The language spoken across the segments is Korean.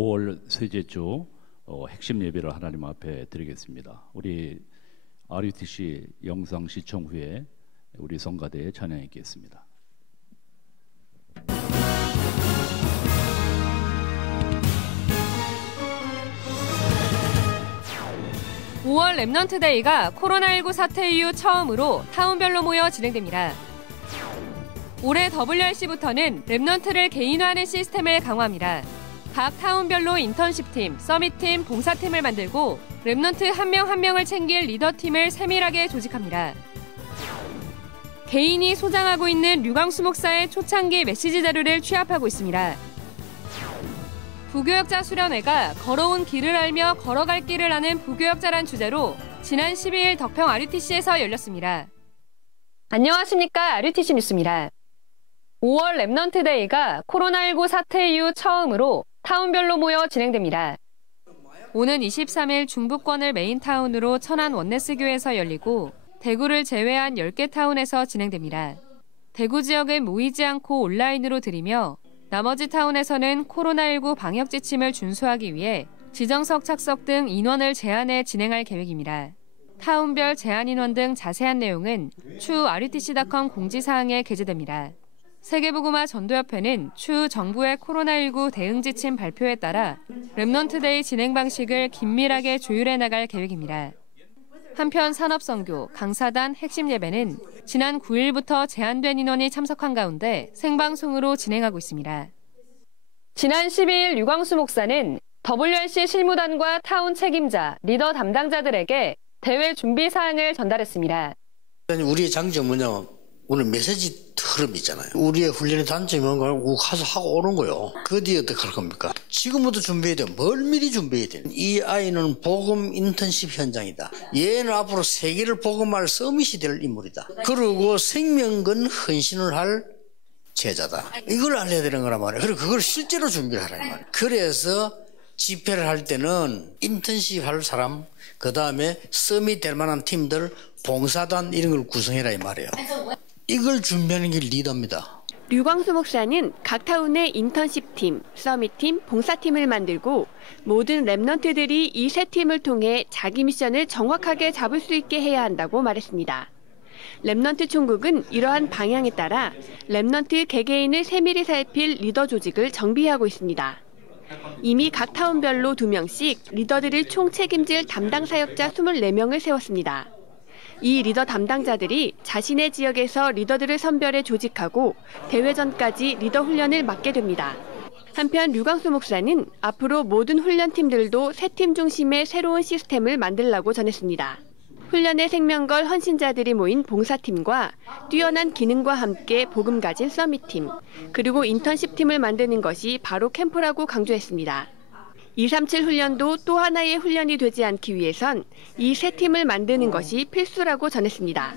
5월 셋째 주 핵심 예배를 하나님 앞에 드리겠습니다. 우리 RUTC 영상 시청 후에 우리 성가대에 찬양이 있겠습니다. 5월 랩넌트 데이가 코로나19 사태 이후 처음으로 타운별로 모여 진행됩니다. 올해 WRC부터는 랩넌트를 개인화하는 시스템을 강화합니다. 각 타운별로 인턴십팀, 서밋팀, 봉사팀을 만들고 랩넌트 한 명 한 명을 챙길 리더팀을 세밀하게 조직합니다. 개인이 소장하고 있는 류광수 목사의 초창기 메시지 자료를 취합하고 있습니다. 부교역자 수련회가 걸어온 길을 알며 걸어갈 길을 아는 부교역자란 주제로 지난 12일 덕평 RUTC에서 열렸습니다. 안녕하십니까, RUTC 뉴스입니다. 5월 랩넌트 데이가 코로나19 사태 이후 처음으로 타운별로 모여 진행됩니다. 오는 23일 중부권을 메인타운으로 천안 원네스교에서 열리고 대구를 제외한 10개 타운에서 진행됩니다. 대구 지역은 모이지 않고 온라인으로 드리며 나머지 타운에서는 코로나19 방역 지침을 준수하기 위해 지정석 착석 등 인원을 제한해 진행할 계획입니다. 타운별 제한 인원 등 자세한 내용은 추후 RUTC.com 공지사항에 게재됩니다. 세계복음화 전도협회는 추후 정부의 코로나19 대응 지침 발표에 따라 랩넌트 데이 진행 방식을 긴밀하게 조율해 나갈 계획입니다. 한편 산업선교, 강사단 핵심 예배는 지난 9일부터 제한된 인원이 참석한 가운데 생방송으로 진행하고 있습니다. 지난 12일 류광수 목사는 WRC 실무단과 타운 책임자, 리더 담당자들에게 대회 준비 사항을 전달했습니다. 우리의 장점은 뭐냐면 오늘 메시지 흐름 있잖아요. 우리의 훈련의 단점이 뭔가 가서 하고 오는 거예요. 그 뒤에 어떻게 할 겁니까? 지금부터 준비해야 돼요. 뭘 미리 준비해야 돼요. 이 아이는 복음 인턴십 현장이다. 얘는 앞으로 세계를 복음할 서밋이 될 인물이다. 그리고 생명건 헌신을 할 제자다. 이걸 알려야 되는 거란 말이에요. 그리고 그걸 실제로 준비를 하라는 말이에요. 그래서 집회를 할 때는 인턴십 할 사람, 그 다음에 서밋 될 만한 팀들, 봉사단 이런 걸 구성해라 이 말이에요. 이걸 준비하는 게 리더입니다. 류광수 목사는 각 타운의 인턴십팀, 서밋팀, 봉사팀을 만들고 모든 랩넌트들이 이 세 팀을 통해 자기 미션을 정확하게 잡을 수 있게 해야 한다고 말했습니다. 랩넌트 총국은 이러한 방향에 따라 랩넌트 개개인을 세밀히 살필 리더 조직을 정비하고 있습니다. 이미 각 타운별로 2명씩 리더들을 총 책임질 담당 사역자 24명을 세웠습니다. 이 리더 담당자들이 자신의 지역에서 리더들을 선별해 조직하고 대회 전까지 리더 훈련을 맡게 됩니다. 한편 류광수 목사는 앞으로 모든 훈련팀들도 세 팀 중심의 새로운 시스템을 만들라고 전했습니다. 훈련에 생명 걸 헌신자들이 모인 봉사팀과 뛰어난 기능과 함께 복음 가진 서밋팀, 그리고 인턴십팀을 만드는 것이 바로 캠프라고 강조했습니다. 237 훈련도 또 하나의 훈련이 되지 않기 위해선 이 세 팀을 만드는 것이 필수라고 전했습니다.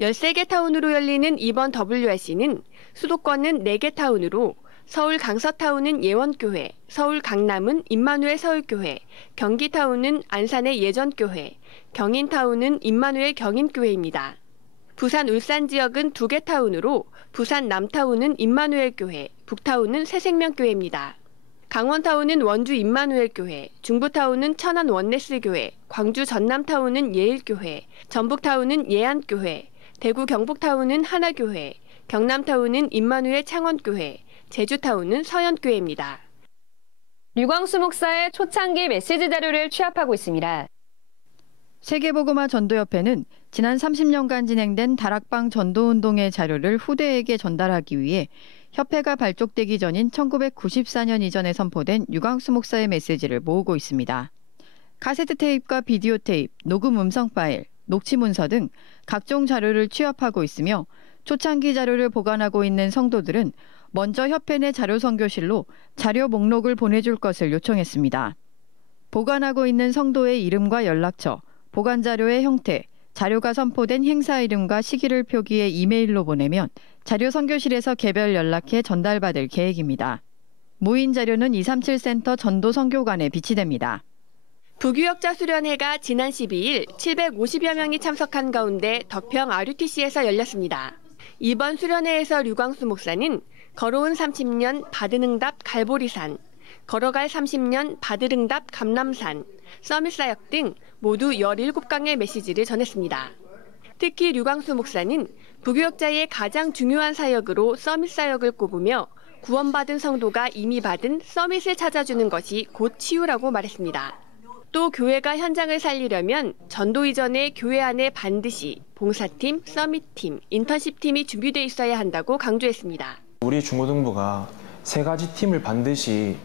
13개 타운으로 열리는 이번 WRC는 수도권은 4개 타운으로 서울 강서타운은 예원교회, 서울 강남은 임마누엘 서울교회, 경기타운은 안산의 예전교회, 경인타운은 임마누엘 경인교회입니다. 부산 울산 지역은 2개 타운으로 부산 남타운은 임마누엘교회, 북타운은 새생명교회입니다. 강원타운은 원주 임마누엘교회, 중부타운은 천안 원네스교회, 광주 전남타운은 예일교회, 전북타운은 예안교회, 대구 경북타운은 하나교회, 경남타운은 임마누엘 창원교회, 제주타운은 서현교회입니다. 류광수 목사의 초창기 메시지 자료를 취합하고 있습니다. 세계복음화 전도협회는 지난 30년간 진행된 다락방 전도운동의 자료를 후대에게 전달하기 위해 협회가 발족되기 전인 1994년 이전에 선포된 류광수 목사의 메시지를 모으고 있습니다. 카세트 테이프와 비디오 테이프, 녹음 음성 파일, 녹취 문서 등 각종 자료를 취합하고 있으며 초창기 자료를 보관하고 있는 성도들은 먼저 협회 내 자료 선교실로 자료 목록을 보내줄 것을 요청했습니다. 보관하고 있는 성도의 이름과 연락처, 보관 자료의 형태, 자료가 선포된 행사 이름과 시기를 표기해 이메일로 보내면 자료 선교실에서 개별 연락해 전달받을 계획입니다. 모인 자료는 237 센터 전도 선교관에 비치됩니다. 부교역자 수련회가 지난 12일 750여 명이 참석한 가운데 덕평 RUTC에서 열렸습니다. 이번 수련회에서 류광수 목사는 걸어온 30년 받은 응답 갈보리산, 걸어갈 30년, 바드릉답 감람산, 서밋사역 등 모두 17강의 메시지를 전했습니다. 특히 류광수 목사는 부교역자의 가장 중요한 사역으로 서밋사역을 꼽으며 구원받은 성도가 이미 받은 서밋을 찾아주는 것이 곧 치유라고 말했습니다. 또 교회가 현장을 살리려면 전도 이전에 교회 안에 반드시 봉사팀, 서밋팀, 인턴십팀이 준비돼 있어야 한다고 강조했습니다. 우리 중고등부가 3가지 팀을 반드시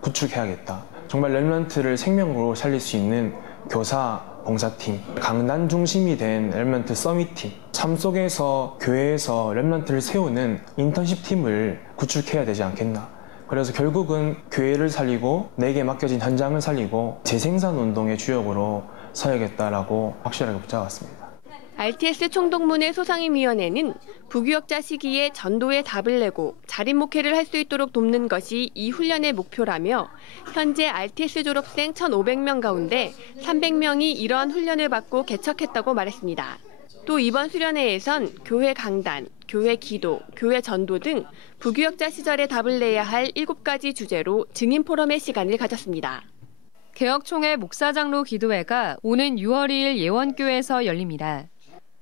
구축해야겠다. 정말 렘넌트를 생명으로 살릴 수 있는 교사, 봉사팀, 강단 중심이 된 렘넌트 서밋팀, 삶 속에서 교회에서 렘넌트를 세우는 인턴십 팀을 구축해야 되지 않겠나. 그래서 결국은 교회를 살리고 내게 맡겨진 현장을 살리고 재생산 운동의 주역으로 서야겠다라고 확실하게 붙잡았습니다. RTS 총동문회 소상임위원회는 부교역자 시기에 전도에 답을 내고 자립 목회를 할 수 있도록 돕는 것이 이 훈련의 목표라며 현재 RTS 졸업생 1,500명 가운데 300명이 이러한 훈련을 받고 개척했다고 말했습니다. 또 이번 수련회에선 교회 강단, 교회 기도, 교회 전도 등 부교역자 시절에 답을 내야 할 7가지 주제로 증인 포럼의 시간을 가졌습니다. 개혁총회 목사장로 기도회가 오는 6월 2일 예원교회에서 열립니다.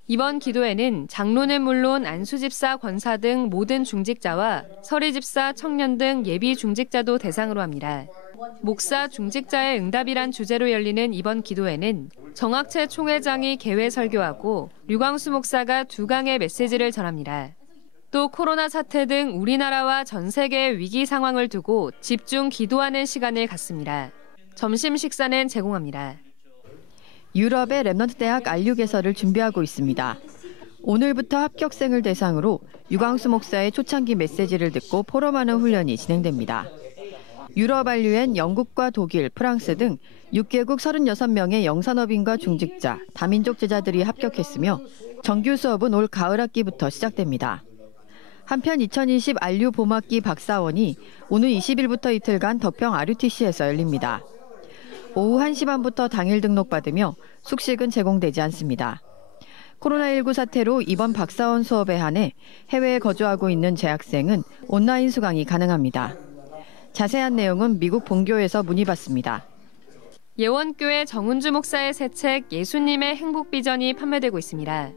이번 기도회는 장로는 물론 안수집사, 권사 등 모든 중직자와 서리집사, 청년 등 예비 중직자도 대상으로 합니다. 목사 중직자의 응답이란 주제로 열리는 이번 기도회는 정학채 총회장이 개회 설교하고 류광수 목사가 2강의 메시지를 전합니다. 또 코로나 사태 등 우리나라와 전 세계의 위기 상황을 두고 집중 기도하는 시간을 갖습니다. 점심 식사는 제공합니다. 유럽의 렘넌트 대학 안류 개설을 준비하고 있습니다. 오늘부터 합격생을 대상으로 류광수 목사의 초창기 메시지를 듣고 포럼하는 훈련이 진행됩니다. 유럽 안류엔 영국과 독일, 프랑스 등 6개국 36명의 영산업인과 중직자, 다민족 제자들이 합격했으며 정규 수업은 올 가을 학기부터 시작됩니다. 한편 2020 안류 봄학기 박사원이 오는 20일부터 이틀간 덕평 RUTC에서 열립니다. 오후 1시 반부터 당일 등록받으며 숙식은 제공되지 않습니다. 코로나19 사태로 이번 박사원 수업에 한해 해외에 거주하고 있는 재학생은 온라인 수강이 가능합니다. 자세한 내용은 미국 본교에서 문의받습니다. 예원교회 정은주 목사의 새 책 예수님의 행복비전이 판매되고 있습니다.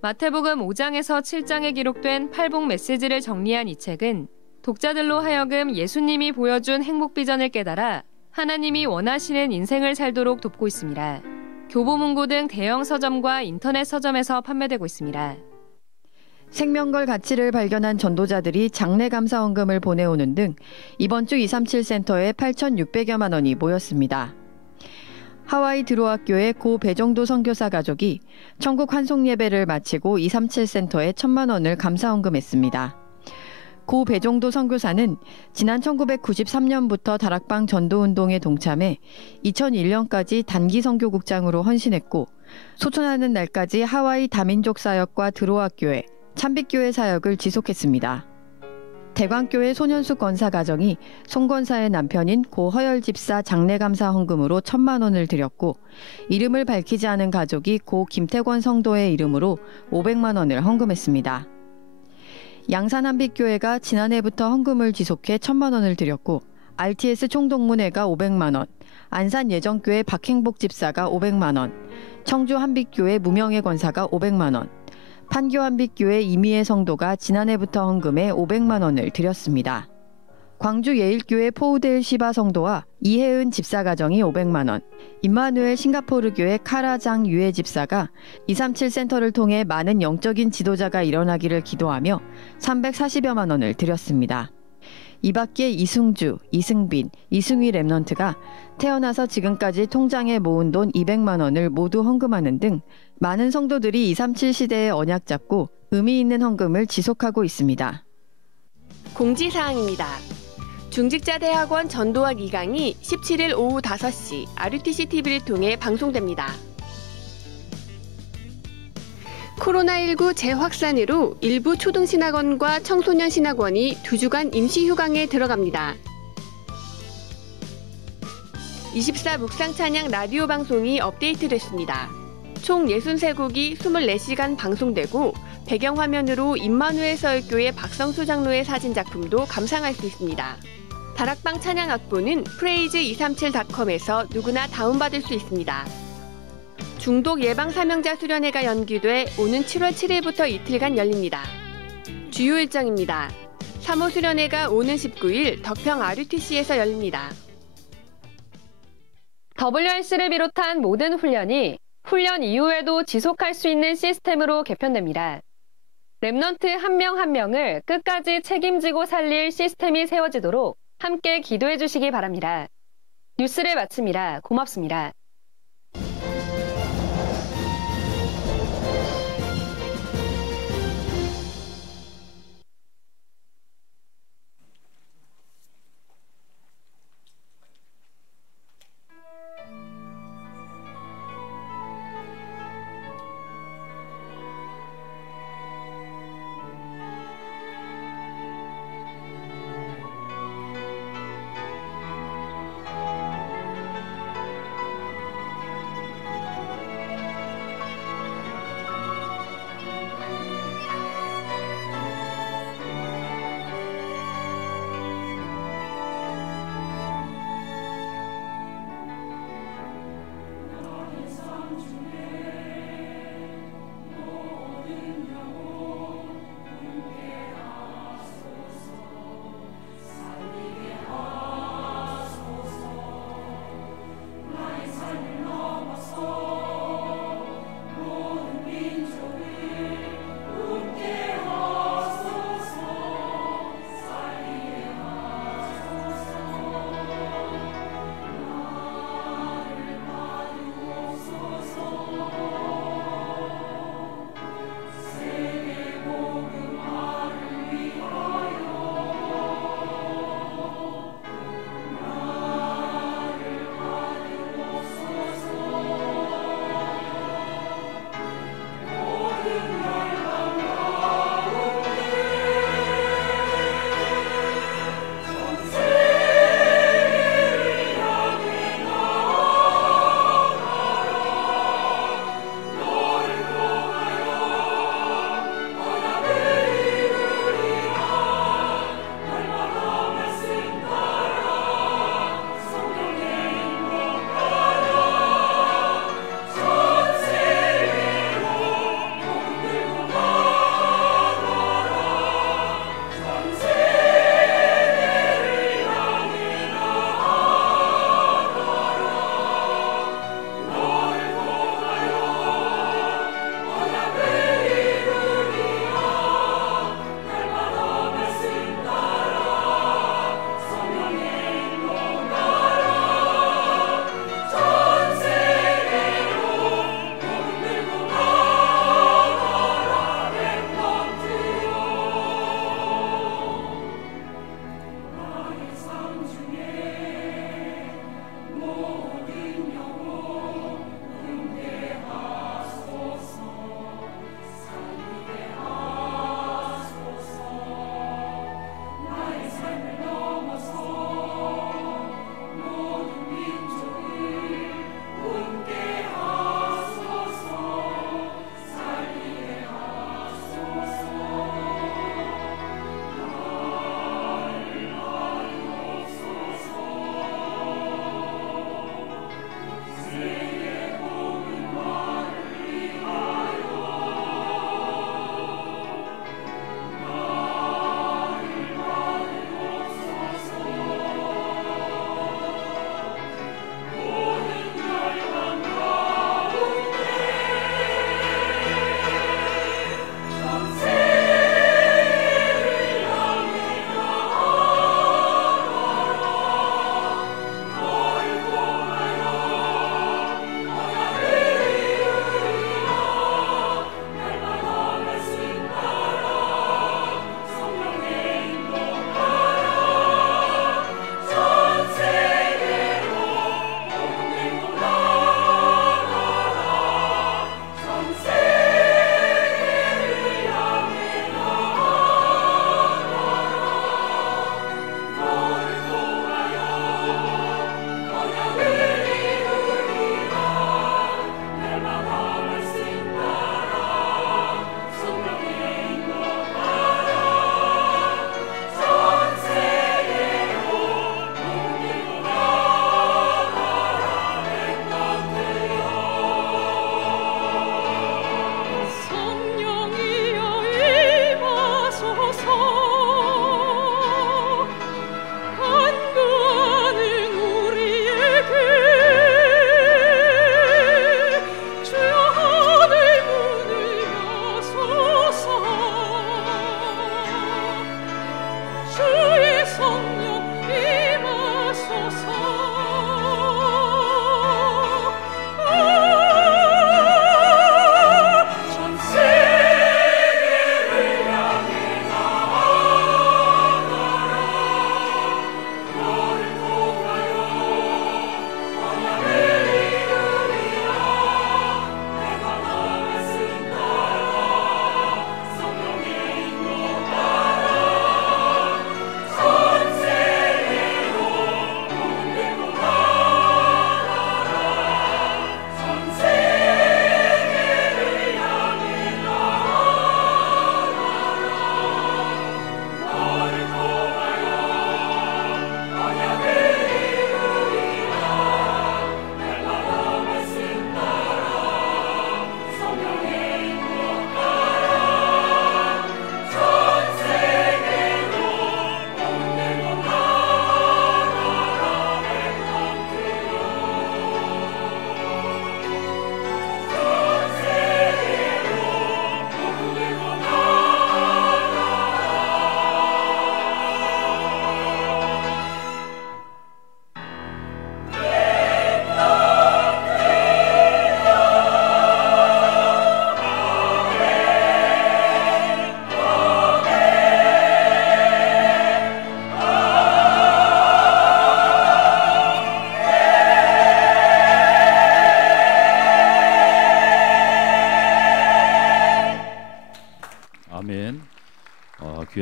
마태복음 5장에서 7장에 기록된 팔복 메시지를 정리한 이 책은 독자들로 하여금 예수님이 보여준 행복비전을 깨달아 하나님이 원하시는 인생을 살도록 돕고 있습니다. 교보문고 등 대형 서점과 인터넷 서점에서 판매되고 있습니다. 생명걸 가치를 발견한 전도자들이 장례 감사원금을 보내오는 등 이번 주 237 센터에 8,600여만 원이 모였습니다. 하와이 드로학교의 고 배종도 선교사 가족이 천국 환송 예배를 마치고 237 센터에 1,000만 원을 감사원금했습니다. 고 배종도 선교사는 지난 1993년부터 다락방 전도운동에 동참해 2001년까지 단기 선교국장으로 헌신했고 소천하는 날까지 하와이 다민족 사역과 드로학교회, 참빛교회 사역을 지속했습니다. 대광교회 손현숙 권사 가정이 송 권사의 남편인 고 허열 집사 장례감사 헌금으로 1,000만 원을 드렸고 이름을 밝히지 않은 가족이 고 김태권 성도의 이름으로 500만 원을 헌금했습니다. 양산 한빛교회가 지난해부터 헌금을 지속해 1,000만 원을 드렸고 RTS 총동문회가 500만 원, 안산 예정교회 박행복 집사가 500만 원, 청주 한빛교회 무명의 권사가 500만 원, 판교 한빛교회 이미애 성도가 지난해부터 헌금해 500만 원을 드렸습니다. 광주 예일교회 포우델 시바 성도와 이혜은 집사 가정이 500만 원, 임마누엘 싱가포르교회 카라장 유해 집사가 237 센터를 통해 많은 영적인 지도자가 일어나기를 기도하며 340여만 원을 드렸습니다. 이 밖에 이승주, 이승빈, 이승휘 렘넌트가 태어나서 지금까지 통장에 모은 돈 200만 원을 모두 헌금하는 등 많은 성도들이 237 시대에 언약 잡고 의미 있는 헌금을 지속하고 있습니다. 공지사항입니다. 중직자대학원 전도학 2강이 17일 오후 5시 RUTC TV를 통해 방송됩니다. 코로나19 재확산으로 일부 초등신학원과 청소년신학원이 2주간 임시휴강에 들어갑니다. 24 묵상찬양 라디오 방송이 업데이트됐습니다. 총 63곡이 24시간 방송되고 배경화면으로 임마누엘 서울교회 박성수 장로의 사진 작품도 감상할 수 있습니다. 다락방 찬양 악보는 프레이즈237.com에서 누구나 다운받을 수 있습니다. 중독 예방 사명자 수련회가 연기돼 오는 7월 7일부터 이틀간 열립니다. 주요 일정입니다. 3호 수련회가 오는 19일 덕평 RUTC에서 열립니다. WRC를 비롯한 모든 훈련이 훈련 이후에도 지속할 수 있는 시스템으로 개편됩니다. 랩넌트 한 명 한 명을 끝까지 책임지고 살릴 시스템이 세워지도록 함께 기도해 주시기 바랍니다. 뉴스를 마칩니다. 고맙습니다.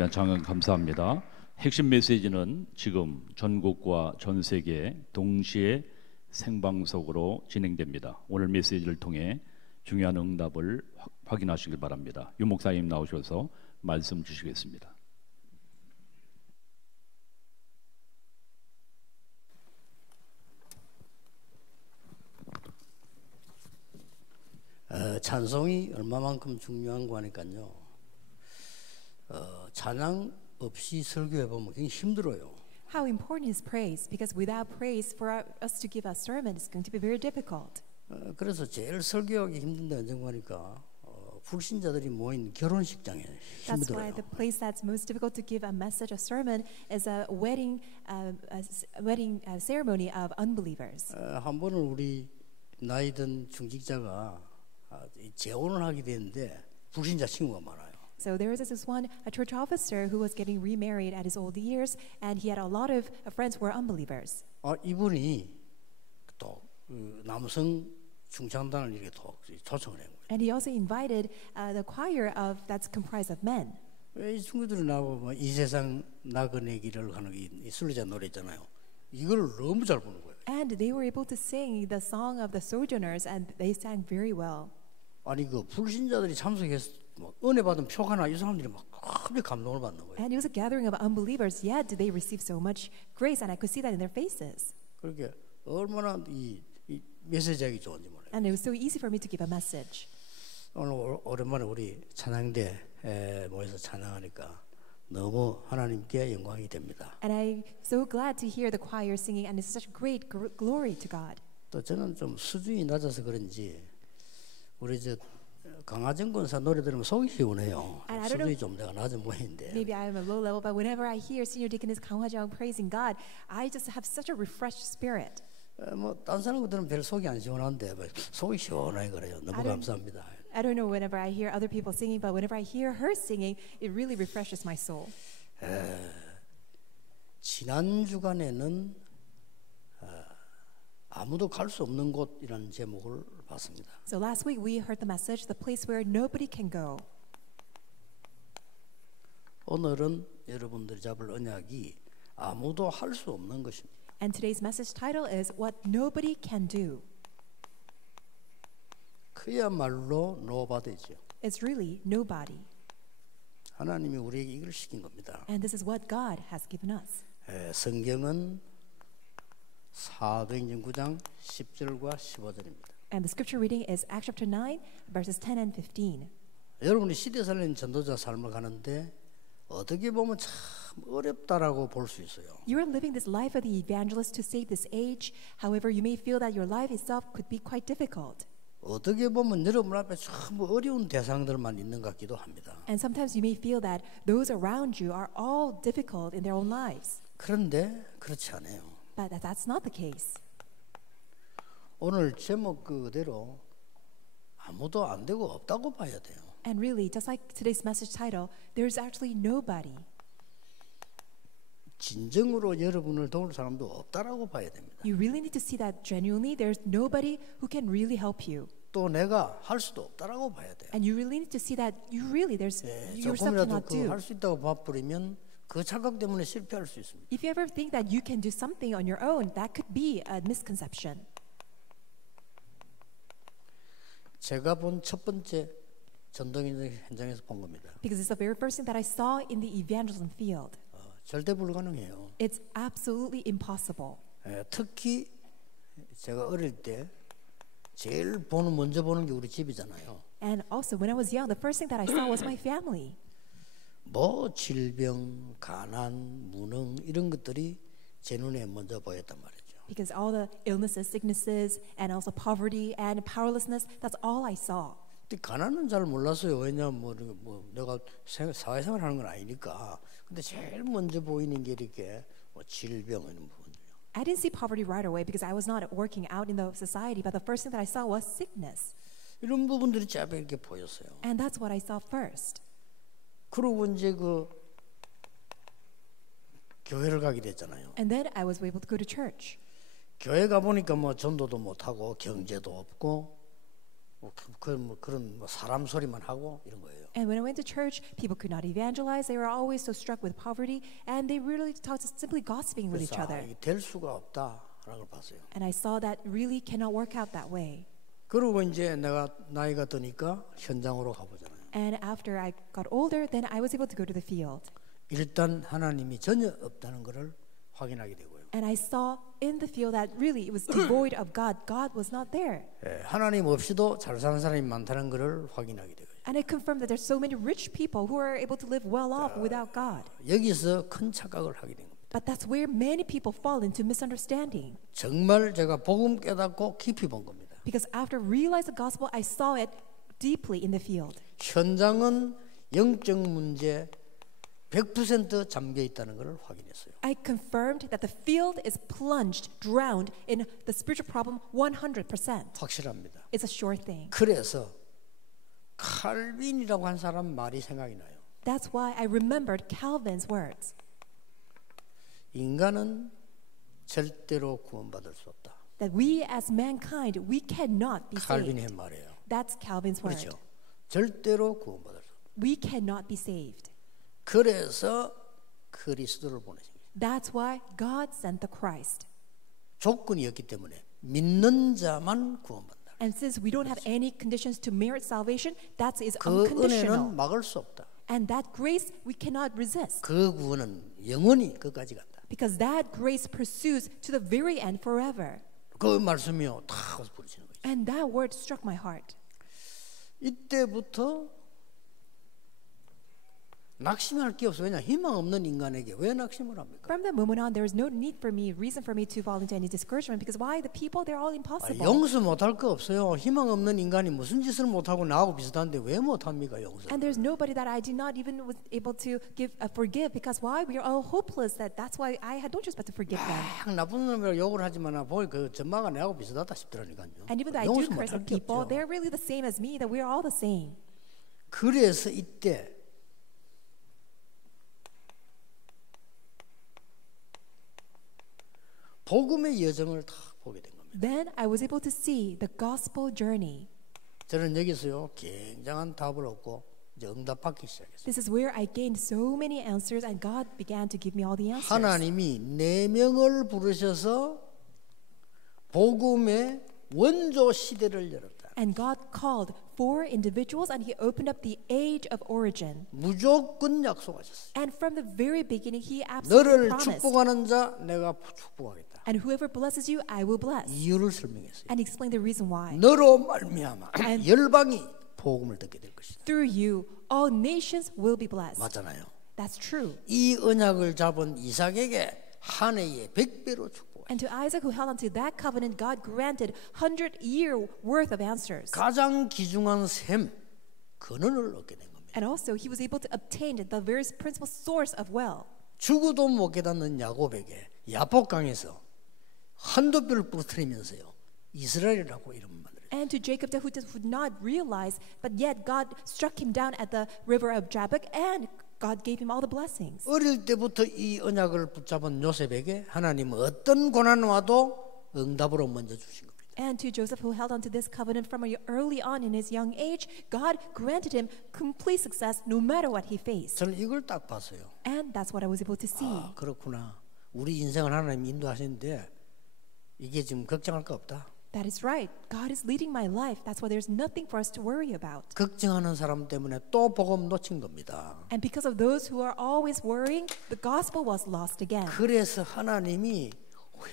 귀한 장은 감사합니다. 핵심 메시지는 지금 전국과 전 세계 동시에 생방송으로 진행됩니다. 오늘 메시지를 통해 중요한 응답을 확인하시길 바랍니다. 유 목사님 나오셔서 말씀 주시겠습니다. 찬송이 얼마만큼 중요한 거 하니까요. 찬양 없이 설교해 보면 굉장히 힘들어요. How important is praise? Because without praise, for us to give a sermon is going to be very difficult. 그래서 제일 설교하기 힘든 데 언젠가 하니까 불신자들이 모인 결혼식장에 That's why 힘들어요. the place that's most difficult to give a message, a sermon, is a wedding ceremony of unbelievers. 한 번은 우리 나이 든 중직자가 재혼을 하게 되는데 불신자 친구가 많아요. So there was this one, a church officer who was getting remarried at his old years, and he had a lot of friends who were unbelievers. 이분이 또 남성 중창단을 이렇게 초청을 한 거예요. And he also invited the choir that's comprised of men. 이 친구들이 나보고 이 세상 나그네 길을 하는 이 순례자 노래 있잖아요. 이걸 너무 잘 부르는 거예요. And they were able to sing the song of the sojourners, and they sang very well. 아니 그 불신자들이 참석해서 뭐 은혜 받은 표가 나 이 사람들이 막 크게 감동을 받는 거예요. And it was a gathering of unbelievers, yet did they receive so much grace, and I could see that in their faces. 그렇게 얼마나 이 메시지하기 좋은지 몰라요. And it was so easy for me to give a message. 오늘 오랜만에 우리 찬양대에 모여서 찬양하니까 너무 하나님께 영광이 됩니다. And I'm so glad to hear the choir singing, and it's such great glory to God. 또 저는 좀 수준이 낮아서 그런지 우리 저 강하정 권사 노래 들으면 속이 시원해요. And I don't know- 수준이 좀 내가 낮은 모양인데. Maybe I am a low level, but whenever I hear Senior Deaconess Kang Hwa-jeong praising God, I just have such a refreshed spirit. 뭐딴 사람 들으면 별 속이 안 시원한데 뭐 속이 시원하게 그래요. 너무 I don't- 감사합니다. I don't know whenever I hear other people singing, but whenever I hear her singing, it really refreshes my soul. 지난 주간에는 아무도 갈 수 없는 곳이라는 제목을 봤습니다. So last week we heard the message, the place where nobody can go. 오늘은 여러분들이 잡을 언약이 아무도 할 수 없는 것입니다. And today's message title is What Nobody Can Do. 그야말로 노바디죠. It's really nobody. 하나님이 우리에게 이걸 시킨 겁니다. And this is what God has given us. 성경은 사도행전 9장 10절과 15절입니다. And the scripture reading is Acts chapter 9, verses 10 and 15. 여러분이 시대 살리는 전도자 삶을 가는데 어떻게 보면 참 어렵다라고 볼 수 있어요. You are living this life of the evangelist to save this age. However, you may feel that your life itself could be quite difficult. 어떻게 보면 여러분 앞에 참 어려운 대상들만 있는 것 같기도 합니다. And sometimes you may feel that those around you are all difficult in their own lives. 그런데 그렇지 않아요. But that's not the case. 오늘 제목 그대로 아무도 안 되고 없다고 봐야 돼요. And really, just like today's message title, there's actually nobody. 진정으로 여러분을 도울 사람도 없다라고 봐야 됩니다. You really need to see that genuinely there's nobody who can really help you. 또 내가 할 수도 없다라고 봐야 돼요. And you really need to see that you really there's yourself 조금이라도 cannot do. 할 수 있다고 봐버리면 그 착각 때문에 실패할 수 있습니다. If you ever think that you can do something on your own, that could be a misconception. 제가 본 첫 번째 전도 현장에서 본 겁니다. Because it's the very first thing that I saw in the evangelism field. 절대 불가능해요. It's absolutely impossible. 특히 제가 어릴 때 제일 먼저 보는 게 우리 집이잖아요. And also, when I was young, the first thing that I saw was my family. 뭐 질병, 가난, 무능 이런 것들이 제 눈에 먼저 보였단 말이죠. Because all the illnesses, sicknesses, and also poverty and powerlessness, that's all I saw. 근데 가난은 잘 몰랐어요. 왜냐면 뭐 내가 사회생활 하는 건 아니니까. 근데 제일 먼저 보이는 게 이렇게 뭐 질병 이런 부분들이요. I didn't see poverty right away because I was not working out in the society, but the first thing that I saw was sickness. 이런 부분들이 쫙 이렇게 보였어요. And that's what I saw first. 그러고 이제 그 교회를 가게 됐잖아요. And then I was able to go to church. 교회 가 보니까 뭐 전도도 못 하고 경제도 없고 그런 사람 소리만 하고 이런 거예요. And when I went to church, people could not evangelize. They were always so struck with poverty, and they really talked simply gossiping with each 그래서 other. 이게 될 수가 없다라는 걸 봤어요. And I saw that really cannot work out that way. 그리고 이제 내가 나이가 드니까 현장으로 가보잖아요. And after I got older, then I was able to go to the field. 일단 하나님이 전혀 없다는 것을 확인하게 되고요. And I saw in the field that really it was devoid of God. God was not there. 예, 하나님 없이도 잘 사는 사람이 많다는 것을 확인하게 되고요. And it confirmed that there's so many rich people who are able to live well off without God. 여기서 큰 착각을 하게 된 겁니다. But that's where many people fall into misunderstanding. 정말 제가 복음 깨닫고 깊이 본 겁니다. Because after realizing the gospel, I saw it deeply in the field. 현장은 영적 문제 100% 잠겨 있다는 것을 확인했어요. I confirmed that the field is plunged, drowned in the spiritual problem 100%. 확실합니다. It's a sure thing. 그래서 칼빈이라고 한 사람 말이 생각이 나요. That's why I remembered Calvin's words. 인간은 절대로 구원받을 수 없다. That we as mankind, we cannot be 칼빈의 saved. 말이에요. That's Calvin's word. 그렇죠. 절대로 구원받을 수 없다. We cannot be saved. 그래서 그리스도를 보내신 거예요. That's why God sent the Christ. 조건이었기 때문에 믿는 자만 구원받는다. And since we don't have any conditions to merit salvation, that is 그 unconditional. 은혜는 막을 수 없다. And that grace we cannot resist. 그 구원은 영원히 끝까지 간다. Because that grace pursues to the very end forever. 그 말씀이요 다 부르시는 거죠. And that word struck my heart. 이때부터 낙심할 게 없어. 왜냐 희망 없는 인간에게 왜 낙심을 합니까? From that moment on, there was no reason for me to fall into any discouragement. Because why? The people, they're all impossible. 용서 못할 거 없어요. 희망 없는 인간이 무슨 짓을 못하고 나하고 비슷한데 왜 못합니까 용서? And there's nobody that I did not even was able to forgive. Because why? We are all hopeless. That's why I had no choice but to forgive them. 막 나쁜 놈이라 욕을 하지만 보니 그 전마가 내하고 비슷하다 싶더라니까요. And even though I do 용서 curse 못할 at 게 people, 없죠. they're really the same as me. That we are all the same. 그래서 이때 복음의 여정을 다 보게 된 겁니다. Then I was able to see the gospel journey. 저는 여기서요 굉장한 답을 얻고 이제 응답받기 시작했어요. This is where I gained so many answers, and God began to give me all the answers. 하나님이 4명을 부르셔서 복음의 원조 시대를 열었다. And God called 4 individuals, and He opened up the age of origin. 무조건 약속하셨어요. And from the very beginning, He absolutely 너를 promised. 축복하는 자 내가 축복하겠다. And whoever blesses you, I will bless. 이유를 설명했어요. And explain the reason why. 너로 말미암아 And- 열방이 복음을 듣게 될 것이다. Through you, all nations will be blessed. 맞잖아요. That's true. 이 언약을 잡은 이삭에게 한 해에 100배로 축복했어요. And to Isaac, who held on to that covenant, God granted 100-year worth of answers. 가장 귀중한 샘 근원을 얻게 된 겁니다. And also, he was able to obtain the very principal source of wealth. 죽어도 못 깨닫는 야곱에게 야복강에서 한두 뼈를 부러뜨리면서요 이스라엘이라고 이름 만들어요. And to Jacob, who would not realize, but yet God struck him down at the river of Jabbok, and God gave him all the blessings. 어릴 때부터 이 언약을 붙잡은 요셉에게 하나님은 어떤 고난 와도 응답으로 먼저 주신 겁니다. And to Joseph, who held on to this covenant from early on in his young age, God granted him complete success no matter what he faced. 저는 이걸 딱 봤어요. And that's what I was able to see. 아, 그렇구나. 우리 인생을 하나님이 인도하시는데 이게 지금 걱정할 거 없다. That is right. God is leading my life. That's why there's nothing for us to worry about. 걱정하는 사람 때문에 또 복음 놓친 겁니다. And because of those who are always worrying, the gospel was lost again. 그래서 하나님이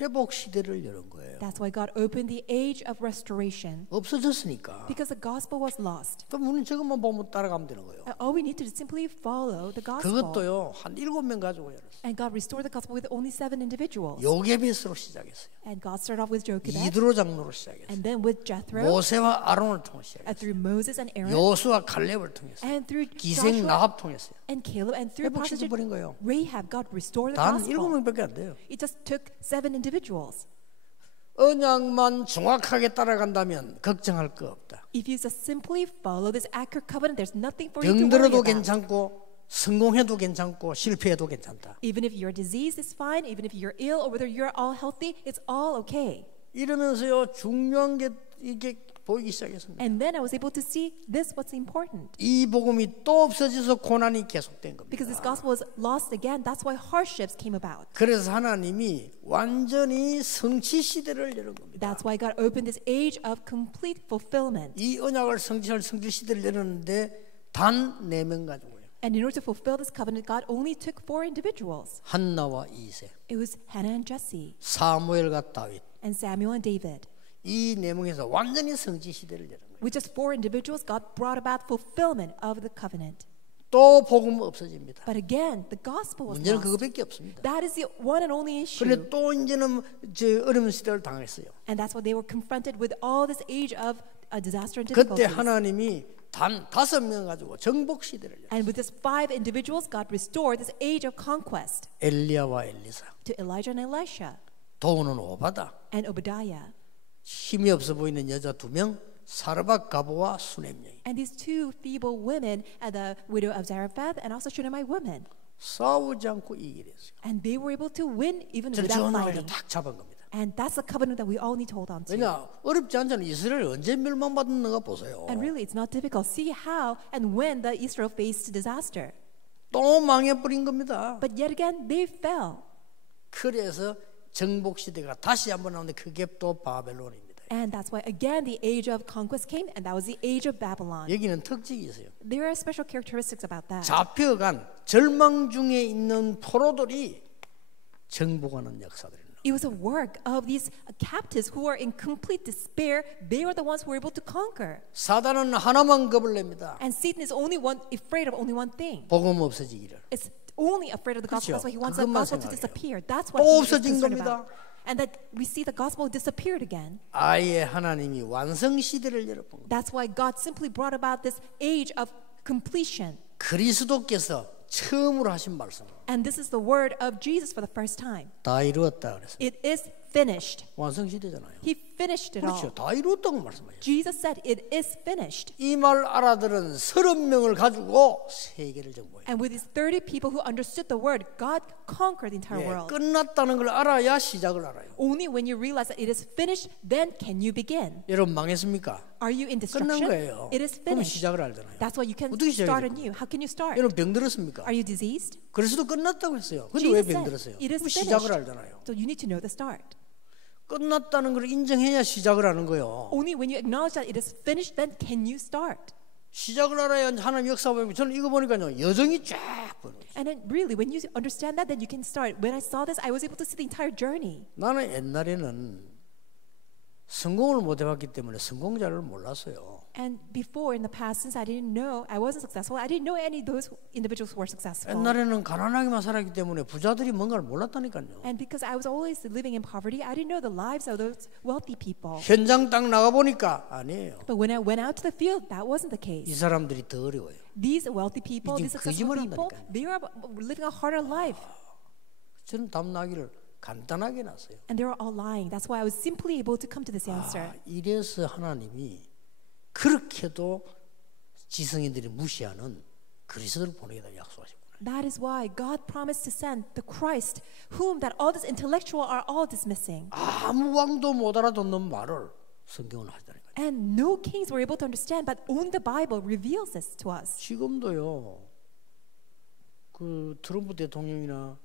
회복 시대를 여는 거예요. That's why God opened the age of restoration. 없어졌으니까. Because the gospel was lost. 그럼 우리는 저것만 보면 따라가면 되는 거예요. All we need to do is simply follow the gospel. 그것도요 한 7명 가지고 열었어요. And God restored the gospel with only 7 individuals. 요게벳으로 시작했어요. And God started off with Jochebed, 이드로 장로로 시작했어요. and then with Jethro, 모세와 아론을 통해 and 시작했어요. through Moses and Aaron, 여호수아 칼렙을 통해서 and through 기생 Joshua 나합 통해서요. and Caleb, and through 회복 시대 Prophet 버린 거예요. Rahab, God restored the 단 gospel. 7명밖에 안 돼요. It just took 7 individuals. 언약만 정확하게 따라간다면 걱정할 거 없다. If you just simply follow this accurate covenant, there's nothing for you to worry 병들어도 about. 괜찮고 성공해도 괜찮고 실패해도 괜찮다. Even if you're diseased, it's fine. Even if you're ill or whether you're all healthy, it's all okay. 이러면서요 중요한 게 이게 보이기 시작했습니다. And then I was able to see this what's important. 이 복음이 또 없어져서 고난이 계속된 겁니다. Because this gospel was lost again, that's why hardships came about. 그래서 하나님이 완전히 성취 시대를 여는 겁니다. That's why God opened this age of complete fulfillment. 이 언약을 성취할 성취 시대를 열었는데 단 4명 가지고요. And in order to fulfill this covenant, God only took 4 individuals. 한나와 이세, It was Hannah and Jesse, 사무엘과 다윗. and Samuel and David. 이 4명에서 완전히 성취 시대를 여는 거예요. With just 4 individuals, God brought about fulfillment of the covenant. 또 복음 없어집니다. But again, the gospel was 문제는 lost. 그거밖에 없습니다. That is the one and only issue. 그런데 또 이제는 어려운 시대를 당했어요. And that's why they were confronted with all this age of disaster and 그때 difficulties. 하나님이 단 5명 가지고 정복 시대를 열었어요. And with this 5 individuals, God restored this age of conquest 엘리야와 엘리사, to Elijah and Elisha 도우는 오바다, and Obadiah. 힘이 없어 보이는 여자 2명, 사르밧 가보와 수넴 여인. And these 2 feeble women, the widow of Zarephath and also Shunammite women. 싸우지 않고 이기게 됐어요. And they were able to win even 저는 without 전화를 fighting. 딱 잡은 겁니다. And that's the covenant that we all need to hold on to. 왜냐 어렵지 않잖아요. 이스라엘 언제 멸망받는가 보세요. And really, it's not difficult. See how and when the Israel faced disaster. 또 망해버린 겁니다. But yet again, they fell. 그래서 정복 시대가 다시 한번 나오는데 그게 또 바벨론입니다. And that's why again the age of conquest came, and that was the age of Babylon. 여기는 특징이 있어요. There are special characteristics about that. 잡혀간 절망 중에 있는 포로들이 정복하는 역사들입니다. It was a work of these captives who were in complete despair. They were the ones who were able to conquer. 사단은 하나만 겁을 냅니다. And Satan is only afraid of only one thing. 복음 없어지기를. It's only afraid of the gospel. 그렇죠. That's why he wants the 그것만 gospel to 생각해요. disappear. That's 또 what he is 없어진 concerned 겁니다. about. And that we see the gospel disappeared again. 아예 하나님이 완성 시대를 열어본 겁니다. That's why God simply brought about this age of completion. 그리스도께서 처음으로 하신 말씀. And this is the word of Jesus for the first time. 다 이루었다 그랬어요. It is finished. 완성 시대잖아요. He finished it 그렇죠. all. 다 이루었다고 말씀하셨어요. Jesus said it is finished. 이 말 알아들은 30명을 가지고 세계를 정복해요. And with these 30 people who understood the word, God conquered the entire world. 끝났다는 걸 알아야 시작을 알아요. Only when you realize that it is finished, then can you begin. 여러분 망했습니까? Are you in 끝난 destruction? 거예요. It is 그럼 finished. 시작을 알잖아요. That's why you can 어떻게 start 시작해야 anew. How can you start? 여러분 병들었습니까? Are you diseased? 그래서도 끝났다고 했어요. 근데 왜 Jesus said 병들었어요? it is 그럼 시작을 finished. 알잖아요. So you need to know the start. 끝났다는 걸 인정해야 시작을 하는 거예요. Only when you acknowledge that it is finished, then can you start. 시작을 알아야 하나님 역사 보고 저는 이거 보니까요 여정이 쫙 보여요. And then really, when you understand that, then you can start. When I saw this, I was able to see the entire journey. 나는 옛날에는 성공을 못 해봤기 때문에 성공자를 몰랐어요. And before, in the past, since I didn't know, I wasn't successful. I didn't know any of those individuals who were successful. 옛날에는 가난하게만 살았기 때문에 부자들이 뭔가를 몰랐다니까요. And because I was always living in poverty, I didn't know the lives of those wealthy people. 현장 딱 나가 보니까 아니에요. But when I went out to the field, that wasn't the 이 case. 사람들이 더 어려워요. These wealthy people, 이제 these successful 거짓말 people, 한다니까요. they are living a harder life. 저는 답나기를 간단하게 놨어요. And they were all lying. That's why I was simply able to come to this answer. 이래서 하나님이 그렇게도 지성인들이 무시하는 그리스도를 보내겠다 약속하셨구나. That is why God promised to send the Christ, whom that all this intellectual are all dismissing. 아무 왕도 못 알아듣는 말을 성경은 하시다니까요. And no kings were able to understand, but only the Bible reveals this to us. 지금도요. 그 트럼프 대통령이나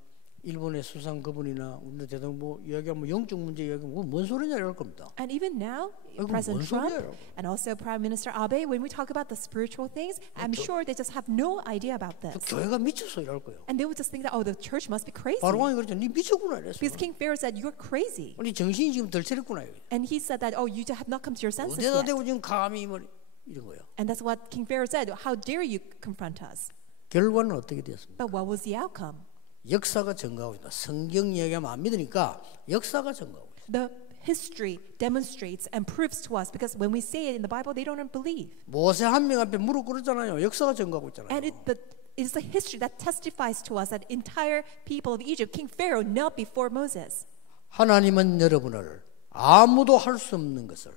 일본의 수상 그분이나 우리 대통령 뭐 이야기하면 영적 문제 이야기하면 뭔 소리냐 이럴 겁니다. And even now, 아이고, President 뭔 Trump 소리예요? and also Prime Minister Abe, when we talk about the spiritual things, I'm sure they just have no idea about this. 교회가 미쳤어 이럴 거예요. And they would just think that, oh, the church must be crazy. 바로왕이 그랬죠. 네 미쳤구나 이랬어. Because King Pharaoh said, you're crazy. 아니 정신이 지금 덜 차렸구나. And he said that, oh, you have not come to your senses 어디다 yet. 대고 지금 감히 뭐 이런 거예요. And that's what King Pharaoh said, how dare you confront us? 결과는 어떻게 되었습니까? But what was the outcome? 역사가 증거하고 있다. 성경 이야기하면 안 믿으니까 역사가 증거하고 있다. The history demonstrates and proves to us, because when we say it in the Bible, they don't believe. 모세 한 명 앞에 무릎 꿇었잖아요. 역사가 증거하고 있잖아요. And it is the history that testifies to us that entire people of Egypt, King Pharaoh knelt before Moses. 하나님은 여러분을 아무도 할 수 없는 것을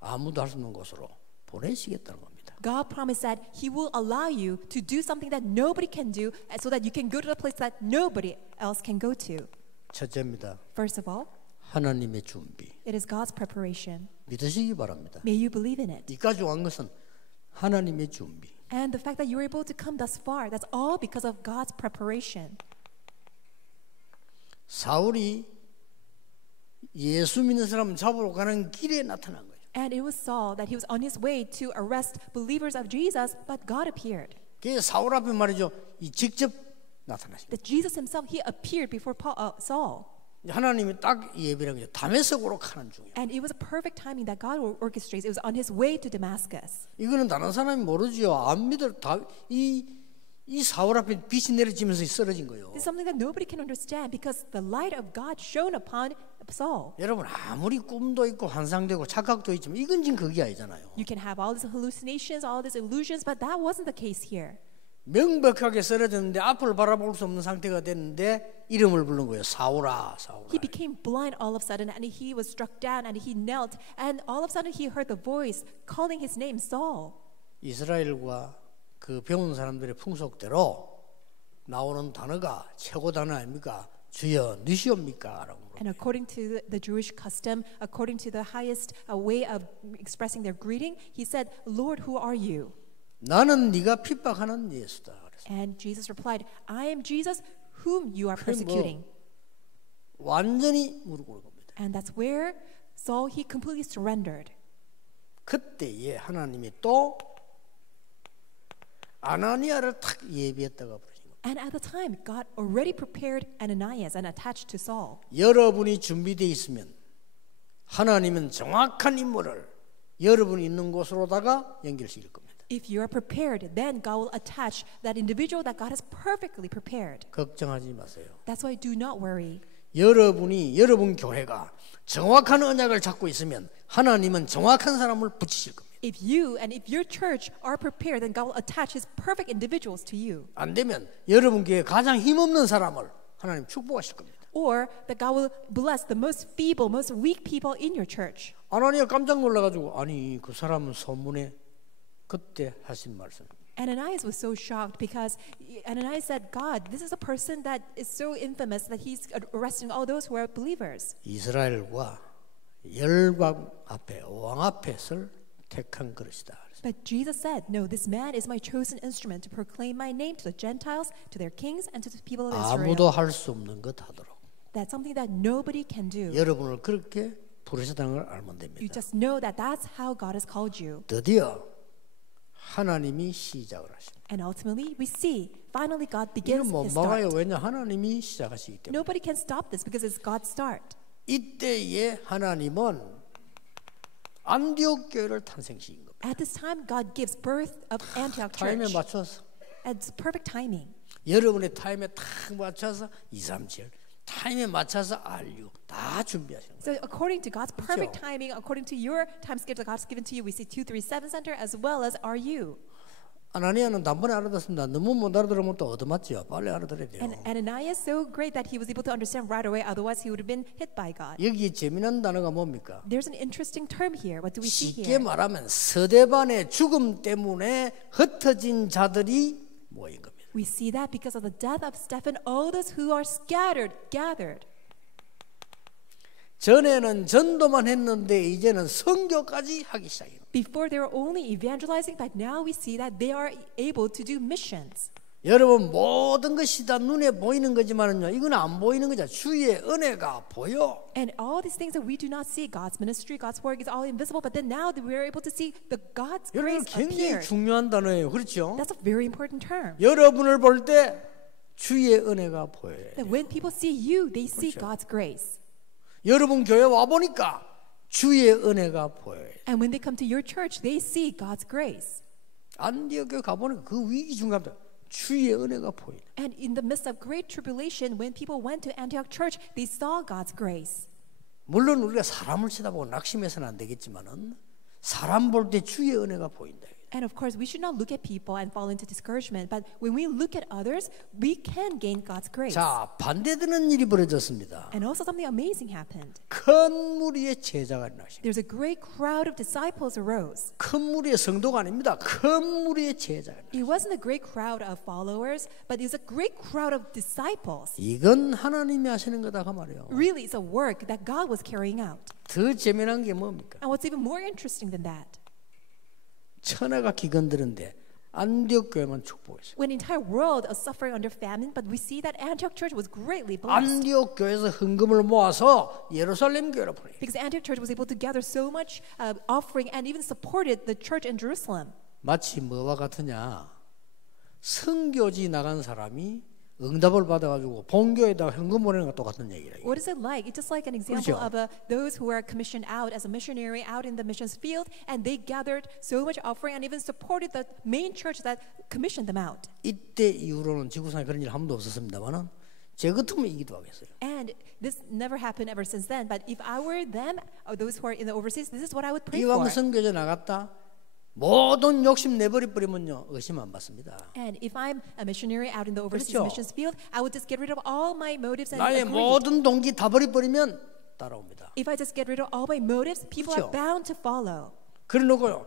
아무도 할 수 없는 곳으로 보내시겠다는 겁니다. God promised that He will allow you to do something that nobody can do, so that you can go to the place that nobody else can go to. 첫째입니다. First of all, 하나님의 준비. it is God's preparation. 믿으시기 바랍니다. May you believe in it. 이까지 온 것은 하나님의 준비. And the fact that you were able to come thus far, that's all because of God's preparation. 사울이 예수 믿는 사람 잡으러 가는 길에 나타난 거예요. And it was Saul that he was on his way to arrest believers of Jesus, but God appeared. 그 사울 앞에 말이죠. 이 직접 나타나신 거예요. That Jesus himself, he appeared before Saul. 하나님이 딱 예비라는 거죠. 다메섹으로 가는 중이에요. And it was a perfect timing that God orchestrates. It was on his way to Damascus. 이거는 다른 사람이 모르지요. 안 믿을 이 사울 앞에 빛이 내려지면서 쓰러진 거예요. This is something that nobody can understand because the light of God shone upon Saul. 여러분 아무리 꿈도 있고 환상되고 착각도 있지만 이건 지금 그게 아니잖아요. You can have all these hallucinations, all these illusions, but that wasn't the case here. 명백하게 쓰러졌는데 앞을 바라볼 수 없는 상태가 됐는데 이름을 부른 거예요. 사울아, 사울아. He became blind all of a sudden, and he was struck down, and he knelt, and all of a sudden he heard the voice calling his name, Saul. 이스라엘과 그 배운 사람들의 풍속대로 나오는 단어가 최고 단어 아닙니까? 주여 누시옵니까? 라고. And according to the Jewish custom, according to the highest way of expressing their greeting, he said, Lord, who are you? 나는 네가 핍박하는 예수다. And Jesus replied, I am Jesus whom you are persecuting. 완전히 무릎 꿇은 겁니다. And that's where Saul, he completely surrendered. 그때에 하나님이 또 아나니아를 탁 예비했다가 부르신 겁니다. And at the time, God already prepared Ananias and attached to Saul. 여러분이 준비되어 있으면 하나님은 정확한 인물을 여러분이 있는 곳으로다가 연결시킬 겁니다. If you are prepared, then God will attach that individual that God has perfectly prepared. 걱정하지 마세요. That's why do not worry. 여러분 교회가 정확한 언약을 잡고 있으면 하나님은 정확한 사람을 붙이실 겁니다. If you and if your church are prepared, then God will attach His perfect individuals to you. 안 되면 여러분 교회에 가장 힘없는 사람을 하나님 축복하실 겁니다. Or that God will bless the most feeble, most weak people in your church. 아나니아 깜짝 놀라가지고 아니 그 사람은 소문에 그때 하신 말씀. Ananias was so shocked because Ananias said, God, this is a person that is so infamous that he's arresting all those who are believers. 이스라엘과 열방 앞에 왕 앞에 설 택한 그릇이다. But Jesus said, no, this man is my chosen instrument to proclaim my name to the Gentiles, to their kings, and to the people of 아무도 Israel. 할 수 없는 것 하도록. That's something that nobody can do. 여러분을 그렇게 부르셨다는 걸 알면 You 됩니다. just know that that's how God has called you. 드디어 하나님이 시작을 하십니다. And ultimately, we see, finally God 이건 begins 못 His 막아요. start. 왜냐 하나님이 시작하시기 때문에. Nobody can stop this because it's God's start. 이때에 하나님은 안디옥 교회를 탄생시킨 겁니다. At this time, God gives birth of Antioch 타임에 Church. 맞춰서 It's perfect timing. 여러분의 타임에 딱 맞춰서 2, 3, 7 타임에 맞춰서 RU 다 준비하시는 거예요. So according to God's perfect timing, according to your time schedule that God's given to you, we see 237 Center as well as RU. 아나니아는 단번에 알아듣습니다. 너무 못 알아들으면 또 얻어맞죠. 빨리 알아들어야 돼요. And Ananias so great that he was able to understand right away. Otherwise, he would have been hit by God. 여기 재미난 단어가 뭡니까? There's an interesting term here. What do we see 쉽게 here? 말하면 스데반의 죽음 때문에 흩어진 자들이 모인 겁니다. We see that because of the death of Stephen, all those who are scattered gathered. 전에는 전도만 했는데 이제는 선교까지 하기 시작해요. Before they were only evangelizing, but now we see that they are able to do missions. 여러분 모든 것이 다 눈에 보이는 거지만은요, 이건 안 보이는 거죠. 주의 은혜가 보여. And all these things that we do not see, God's ministry, God's work is all invisible. But then now that we are able to see the God's 여러분 grace 굉장히 appear. 중요한 단어예요. 그렇죠? That's a very important term. 여러분을 볼 때 주의 은혜가 보여요. That when people see you, they see 그렇죠. God's grace. 여러분 교회 와 보니까 주의 은혜가 보여요. And when they come to your church, they see God's grace. 안디옥 교회 가 보니까 그 위기 중간에 주의 은혜가 보이네. And in the midst of great tribulation, when people went to Antioch church, they saw God's grace. 물론 우리가 사람을 쳐다보고 낙심해서는 안 되겠지만은 사람 볼 때 주의 은혜가 보인다. And of course, we should not look at people and fall into discouragement. But when we look at others, we can gain God's grace. 자, 반대되는 일이 벌어졌습니다. And also something amazing happened. 큰 무리의 제자가 일어나십니다. There's a great crowd of disciples arose. 큰 무리의 성도가 아닙니다. 큰 무리의 제자가. It wasn't a great crowd of followers, but it was a great crowd of disciples. 이건 하나님이 하시는 거다 그 말이에요. Really, it's a work that God was carrying out. 더 재미난 게 뭡니까? And what's even more interesting than that? 천하가 기근들은데 안디옥 교회만 축복했어요. When the entire world is suffering under famine, but we see that Antioch Church was greatly blessed. 안디옥 교회에서 헌금을 모아서 예루살렘 교회로 보내요. Because Antioch Church was able to gather so much offering and even supported the church in Jerusalem. 마치 뭐와 같으냐? 선교지 나간 사람이 응답을 받아가지고 본교에다가 현금 보내는 것과 똑같은 얘기예요. What is it like? It's just like an example 그렇죠? of those who were commissioned out as a missionary out in the missions field, and they gathered so much offering and even supported the main church that commissioned them out. 이때 이후로는 지구상에 그런 일 한 번도 없었습니다만은 제 같으면 이 기도하겠어요. And this never happened ever since then. But if I were them, or those who are in the overseas, this is what I would pray 이왕 for. 선교제 나갔다 모든 욕심 내버려버리면요 의심 안 받습니다. And if I'm a missionary out in the overseas 그렇죠? missions field, I would just get rid of all my motives and 나의 agree. 모든 동기 다 버려버리면 따라옵니다. If I just get rid of all my motives, people 그렇죠? are bound to follow. 그래놓고요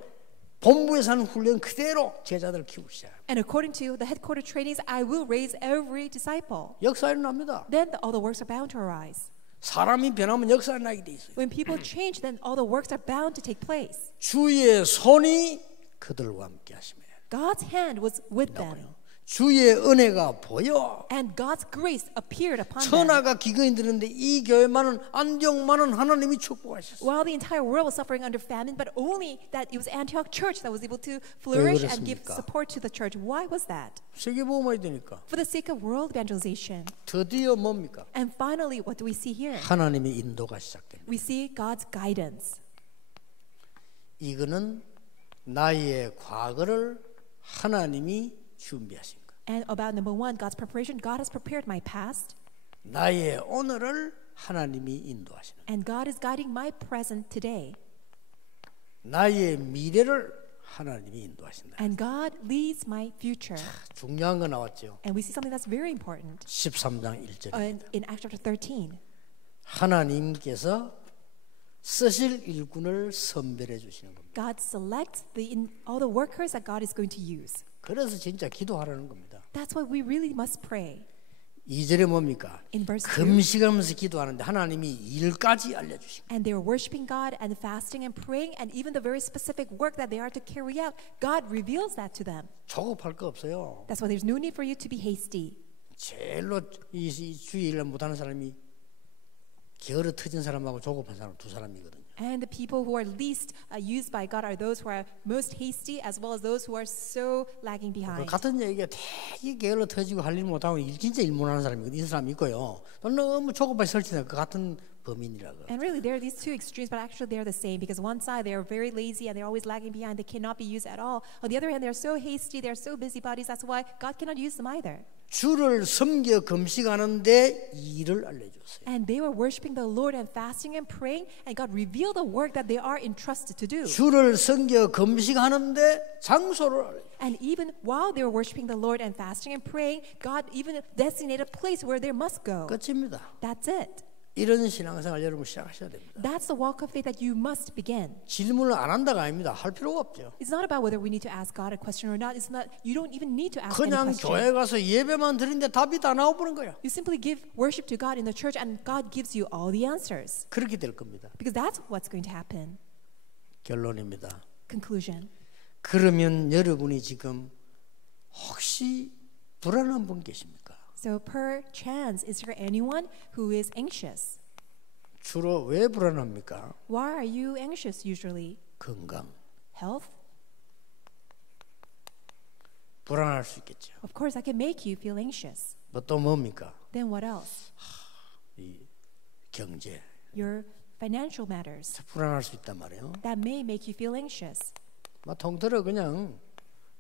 본부에서 하는 훈련 그대로 제자들 키우기 시작. And according to the headquarter trainings, I will raise every disciple. 역사 일어납니다. Then all the works are bound to arise. 사람이 변하면 역사 나게 돼 있어요. When people change, then all the works are bound to take place. 주의 손이 그들과 함께 하시며 God's hand was with them. 주의 은혜가 보여 And God's grace appeared upon them. 천하가 기근이 드는데 이 교회만은 안디옥만은 하나님이 축복하셨어요. While the entire world was suffering under famine, but only that it was Antioch Church that was able to flourish and give 그랬습니까? support to the church. Why was that? 세계복음화이 되니까 For the sake of world evangelization. 드디어 뭡니까? And finally, what do we see here? 하나님의 인도가 시작됩니다. We see God's guidance. 이거는 나의 과거를 하나님이 준비하신 거. And about number one, God's preparation. God has prepared my past. 나의 오늘을 하나님이 인도하시는 거. And God is guiding my present today. 나의 미래를 하나님이 인도하신다. And God leads my future. 중요한 거 나왔죠. And we see something that's very important 13장 1절입니다. in Acts chapter 13. 하나님께서 쓰실 일꾼을 선별해 주시는 겁니다. God selects all the workers that God is going to use. 그래서 진짜 기도하라는 겁니다. That's why we really must pray. 2절에 뭡니까? In verse 2, 금식하면서 기도하는데 하나님이 일까지 알려주신 and they were worshiping God and fasting and praying, and even the very specific work that they are to carry out, God reveals that to them. 조급할 거 없어요. That's why there's no need for you to be hasty. 제일로 이 주일날 못하는 사람이 게으르 터진 사람하고 조급한 사람 두 사람이거든요. And the people who are least used by God are those who are most hasty, as well as those who are so lagging behind. 같은 얘기가 되게 게을러 터지고 할 일 못하고 진짜 일 못하는 사람이거든요. 이 사람이 있고요. 너무 조급하게 설치는 그 같은 범인이라고. And really, there are these two extremes, but actually they're the same. Because one side, they are very lazy and they're always lagging behind. They cannot be used at all. On the other hand, they're so hasty, they're so busybodies. That's why God cannot use them either. 주를 섬겨 금식하는데 일을 알려줬어요. And they were worshiping the Lord and fasting and praying, and God revealed the work that they are entrusted to do. 주를 섬겨 금식하는데 장소를 알려줬어요. And even while they were worshiping the Lord and fasting and praying, God even designated a place where they must go. 끝입니다. That's it. 이런 신앙생활 여러분 시작하셔야 됩니다. That's the walk of faith that you must begin. 질문을 안 한다가 아닙니다. 할 필요가 없죠. It's not about whether we need to ask God a question or not. It's not. You don't even need to ask any 그냥 question. 교회 가서 예배만 드리는데 답이 다 나와버린 거야. You simply give worship to God in the church, and God gives you all the answers. 그렇게 될 겁니다. Because that's what's going to happen. 결론입니다. Conclusion. 그러면 여러분이 지금 혹시 불안한 분 계십니까? So perchance, is there anyone who is anxious? 주로 왜 불안합니까? Why are you anxious usually? 건강. Health? 불안할 수 있겠죠. Of course, that can make you feel anxious. 또 뭡니까? Then what else? 이 경제. Your financial matters. 불안할 수 있단 말이에요. That may make you feel anxious. 통틀어 그냥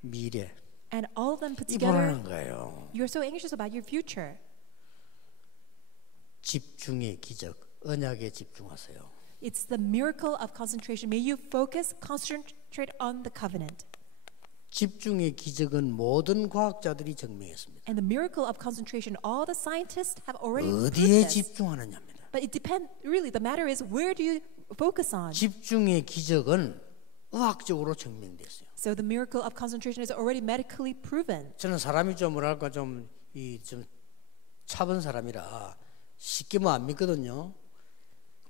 미래. And all of them put 이 together, 불안한 거예요. you're so anxious about your future. 집중의 기적, 언약에 집중하세요. It's the miracle of concentration. May you concentrate on the covenant. 집중의 기적은 모든 과학자들이 증명했습니다. And the miracle of concentration, all the scientists have already proved 어디에 this. 집중하느냐입니다. But it depends. Really, the matter is where do you focus on? 집중의 기적은 의학적으로 증명됐어요. So the miracle of concentration is already medically proven. 저는 사람이 좀 뭐랄까 좀 차분 사람이라 쉽게 뭐 안 믿거든요.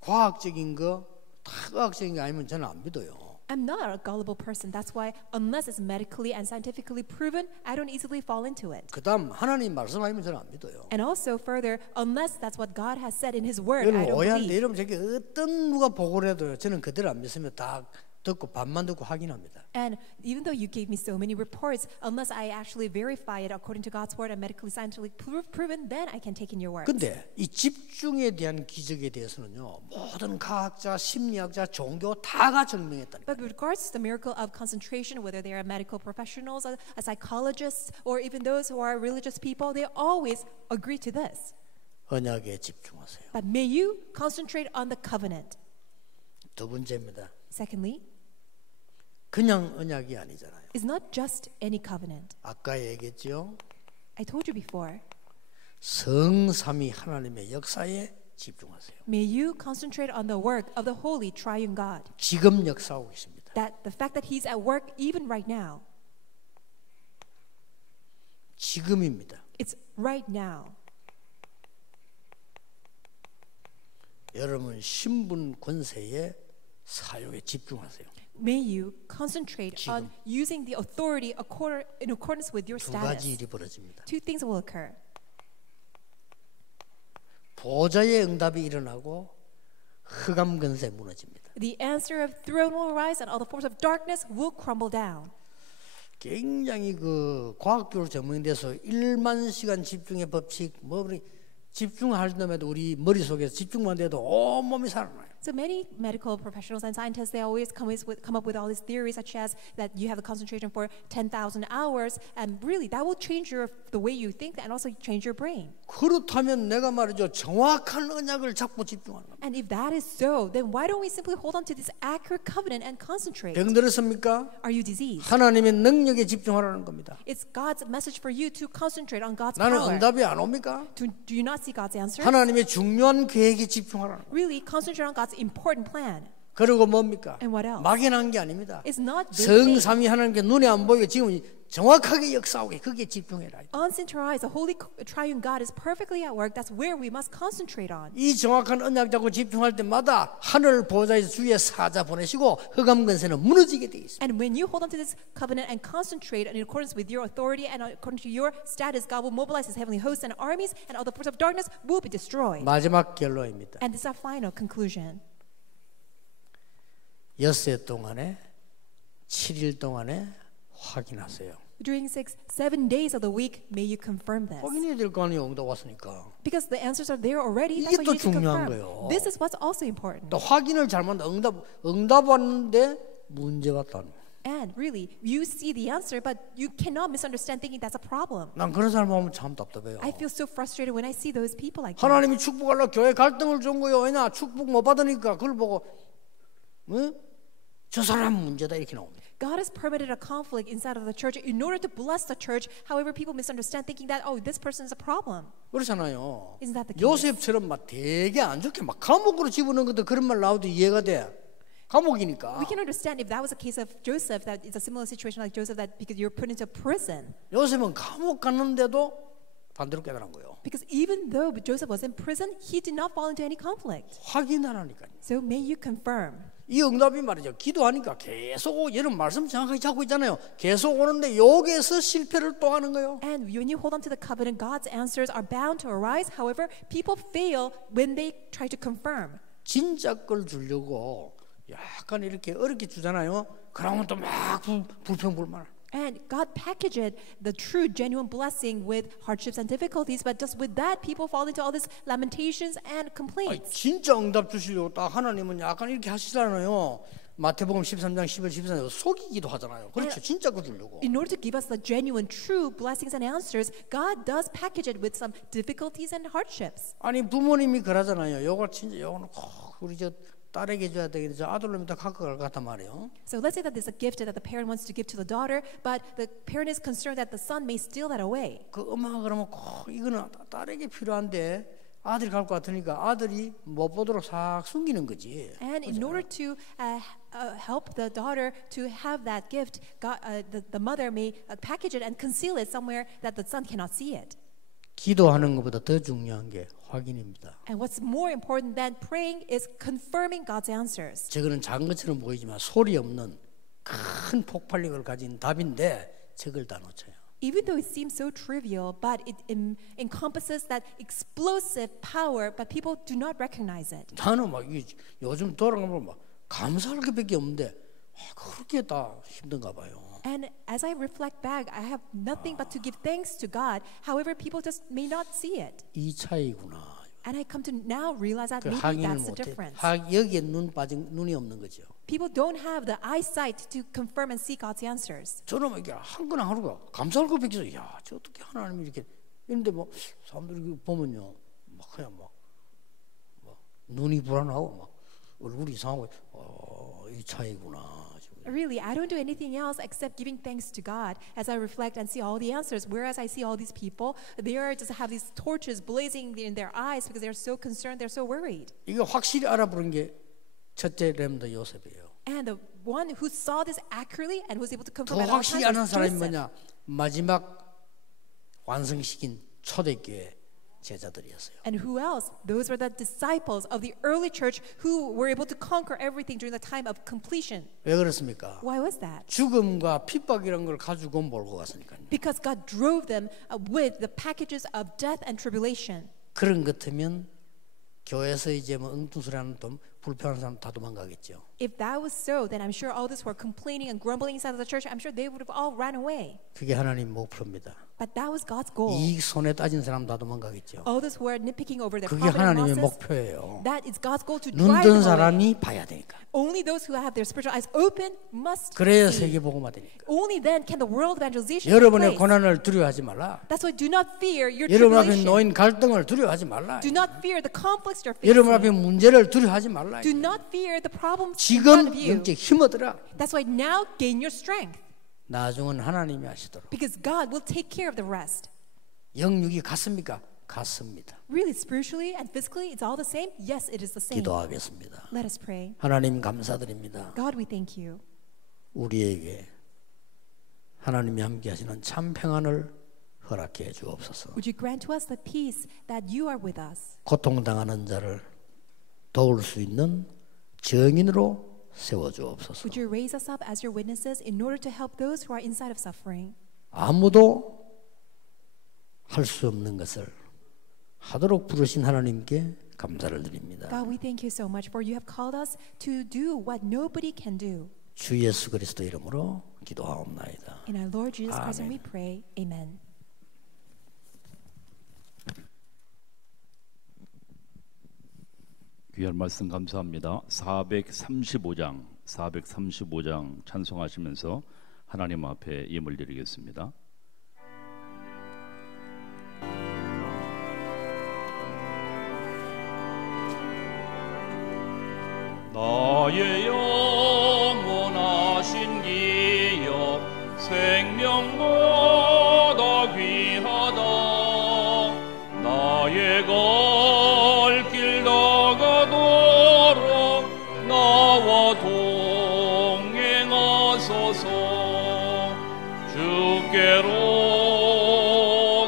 과학적인 거, 다 의학적인 거 아니면 저는 안 믿어요. I'm not a gullible person. That's why unless it's medically and scientifically proven, I don't easily fall into it. 그다음 하나님 말씀 아니면 저는 안 믿어요. And also further, unless that's what God has said in His Word, I 여러분 don't 오해한데 believe. 여러분 저게 어떤 누가 보고를 해도요. 저는 그대로 안 믿으면 다 듣고 반만 듣고 확인합니다. And even though you gave me so many reports, unless I actually verify it according to God's Word and medically scientifically proven, then I can take in your word. 근데 이 집중에 대한 기적에 대해서는요. 모든 과학자, 심리학자, 종교 다가 증명했다니까. But with regards to the miracle of concentration, whether they are medical professionals, a psychologists, or even those who are religious people, they always agree to this. 언약에 집중하세요. But may you concentrate on the covenant. 두 번째입니다. Secondly, 그냥 언약이 아니잖아요. it's not just any covenant. 아까 얘기했죠. I told you before. 성삼위 하나님의 역사에 집중하세요. May you concentrate on the work of the Holy Triune God. 지금 역사하고 계십니다. That the fact that He's at work even right now. 지금입니다. It's right now. 여러분 신분 권세의 사용에 집중하세요. May you concentrate on using the authority in accordance with your 두 가지 status. 일이 벌어집니다. Two things will occur. 보좌의 응답이 일어나고 흑암 권세 무너집니다. The answer of throne will rise and all the forms of darkness will crumble down. 굉장히 그 과학적으로 증명돼서 1만 시간 집중의 법칙 뭐 집중할 때마다 우리 머릿속에서 집중만 돼도 온몸이 살아나요. So many medical professionals and scientists, they always come up with all these theories such as that you have a concentration for 10,000 hours, and really that will change the way you think and also change your brain. 그렇다면 내가 말이죠 정확한 언약을 잡고 집중하는 겁니다. And if that is so, then why don't we simply hold on to this accurate covenant and concentrate? 병들었습니까? Are you diseased? 하나님의 능력에 집중하라는 겁니다. It's God's message for you to concentrate on God's 나는 power. 응답이 안 옵니까? Do you not see God's answers? 하나님의 중요한 계획에 집중하라는 겁니다. Really concentrate on God's important plan. 그리고 뭡니까? And what else? 막연한 게 아닙니다. It's not vague. 성삼위 하나님께 눈에 안 보이게 지금 정확하게 역사하게 거기에 집중해라. Unsynchronized, the Holy Triune God is perfectly at work. That's where we must concentrate on. 이 정확한 언약 잡고 집중할 때마다 하늘 보좌에서 주의 사자 보내시고 흑암 권세는 무너지게 돼 있습니다. And when you hold on to this covenant and concentrate in accordance with your authority and according to your status, God will mobilize His heavenly hosts and armies, and all the forces of darkness will be destroyed. 마지막 결론입니다. And this is our final conclusion. 엿새 동안에 7일 동안에 확인하세요. During 7 days of the week, may you confirm this. 확인해야 될 거 아니에요. 응답 왔으니까. Because the answers are there already. 이게 That's why 또 you need to 중요한 confirm. 거예요. This is what's also important. 또 확인을 잘못한다. 응답 왔는데 문제 왔다는 거예요. And really, you see the answer, but you cannot misunderstand thinking that's a problem. 난 그런 사람 보면 참 답답해요. I feel so frustrated when I see those people like that. 하나님이 축복하려고 교회 갈등을 준 거예요. 왜냐? 축복 못 받으니까 그걸 보고 저 사람 문제다 이렇게 나옵니다. God has permitted a conflict inside of the church in order to bless the church. However, people misunderstand thinking that, oh, this person is a problem. 그렇잖아요. Isn't that the case? 요셉처럼 막 되게 안 좋게 막 감옥으로 집어넣은 것도 그런 말 나와도 이해가 돼. 감옥이니까. We can understand if that was a case of Joseph, that it's a similar situation like Joseph, that because you're put into prison. 요셉은 감옥 갔는데도 반대로 깨달은 거예요. Because even though Joseph was in prison, he did not fall into any conflict. 확인하라니까요. So may you confirm. 이 응답이 말이죠. 기도하니까 계속 여러분 말씀 정확하게 잡고 있잖아요. 계속 오는데 여기에서 실패를 또 하는 거예요. And when you hold on to the covenant, God's answers are bound to arise. However, people fail when they try to confirm. 진짜 걸 주려고 약간 이렇게 어렵게 주잖아요. 그러면 또 막 불평불만. And God packaged the true, genuine blessing with hardships and difficulties, but just with that, people fall into all these lamentations and complaints. 진짜 응답 주시려고 딱 하나님은 약간 이렇게 하시잖아요. 마태복음 13장 11, 14장 속이기도 하잖아요. 그렇죠. 진짜 거 주려고. In order to give us the genuine, true blessings and answers, God does package it with some difficulties and hardships. 아니 부모님이 그러잖아요. 요거 진짜 요거는 우리 저 딸에게 줘야 되겠죠. 아들놈이 다 갖고 갈 것 같단 말이에요. So let's say that there's a gift that the parent wants to give to the daughter, but the parent is concerned that the son may steal that away. 그 엄마가 그러면 이거는 딸에게 필요한데 아들이 갈 것 같으니까 아들이 못 보도록 싹 숨기는 거지. And in order to help the daughter to have that gift, the mother may package it and conceal it somewhere that the son cannot see it. 기도하는 것보다 더 중요한 게 확인입니다. And what's more important than praying is confirming God's answers. 저거는 작은 것처럼 보이지만 소리 없는 큰 폭발력을 가진 답인데 저걸 다 놓쳐요. Even though it seems so trivial, but it encompasses that explosive power, but people do not recognize it. 나는 막 요즘 돌아가면 막 감사할 것밖에 없는데 그렇게 다 힘든가 봐요. And as I reflect back, I have nothing but to give thanks to God. However, people just may not see it. 이 차이구나. And I come to now realize that maybe 확인을 that's the 못해. difference. 여기에 눈이 없는 거죠. People don't have the eyesight to confirm and see God's answers. 저는 이게 한 거나 하루가 감사할 것밖에 없어요. 야, 저 어떻게 하나님이 이렇게 이런데 뭐 사람들이 보면요, 막 그냥 막 눈이 불안하고 막 얼굴이 이상하고 이 차이구나. Really, I don't do anything else except giving thanks to God as I reflect and see all the answers. Whereas I see all these people, they are just have these torches blazing in their eyes because they're so concerned, they're so worried. 이거 확실히 알아보는 게 첫째 렘더 요셉이에요. And the one who saw this accurately and was able to confirm 더 at all 확실히 times 아는 was 사람이 Joseph. 뭐냐? 마지막 완성시킨 초대교회 제자들이었어요. And who else? Those were the disciples of the early church who were able to conquer everything during the time of completion. 왜 그렇습니까? Why was that? 죽음과 핍박이라는 걸 가지고 몰고 갔으니까요. Because God drove them with the packages of death and tribulation. 그런 것 같으면 교회에서 이제 뭐 엉뚱소리하는 돈 불편한 사람 다 도망가겠죠. If that was so, then I'm sure all those who are complaining and grumbling inside of the church, I'm sure they would have all ran away. 그게 하나님 목표입니다. But that was God's goal. 이익 손해 따진 사람 다 도망가겠죠. All those who are nitpicking over their 그게 profit and 하나님의 losses, 목표예요. that is God's goal to 눈 drive 뜬 them away. 사람이 봐야 되니까. Only those who have their spiritual eyes open must 그래야 see. 세계 복음화 되니까. Only then can the world evangelization take 여러분의 place. 고난을 두려워하지 말라. That's why do not fear your 여러분 앞에 tribulation. 놓인 갈등을 두려워하지 말라. Do not fear the conflicts you're 여러분 앞에 facing. 문제를 두려워하지 말라. Do not fear the problems in 지금 front of you. 영적 힘 얻으라. That's why now gain your strength. 나중은 하나님이 하시도록. Because God will take care of the rest. 영육이 같습니까? 같습니다. Really, spiritually and physically, it's all the same? Yes, it is the same. 기도하겠습니다. Let us pray. 하나님 감사드립니다. God, we thank you. 우리에게 하나님이 함께 하시는 참 평안을 허락해 주옵소서. Would you grant to us the peace that you are with us? 고통당하는 자를 도울 수 있는 증인으로 세워 주옵소서. Would you raise us up as your witnesses in order to help those who are inside of suffering? 아무도 할 수 없는 것을 하도록 부르신 하나님께 감사를 드립니다. God, we thank you so much for you have called us to do what nobody can do. 주 예수 그리스도 이름으로 기도하옵나이다. In our Lord Jesus Christ, and we 아멘. pray. Amen. 귀한 말씀 감사합니다. 435장 찬송하시면서 하나님 앞에 예물 드리겠습니다. 나의 영원하신 기억 생명보다 귀하다. 나의 갈 길 나가도록 나와 동행하소서. 주께로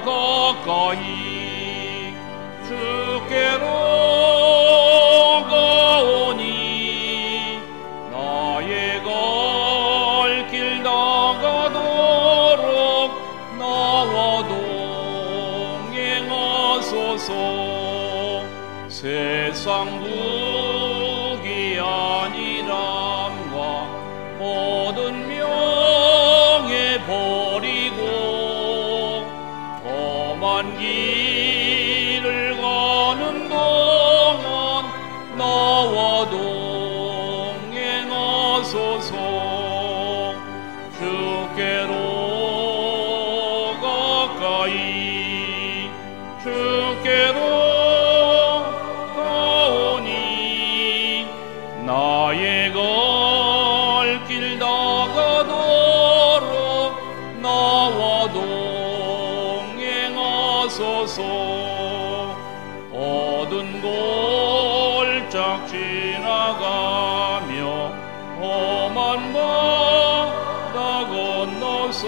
가까이 주께로 가오니 나의 갈 길 나가도록 나와 동행하소서. 세상 무기 아니람과 모든 명예 버리고 험한 길을 가는 동안 나와 동행하소서. 주께로 가까이 주께로 가오니 하소서. 어두운 골짝 지나가며 험한 바다 건너서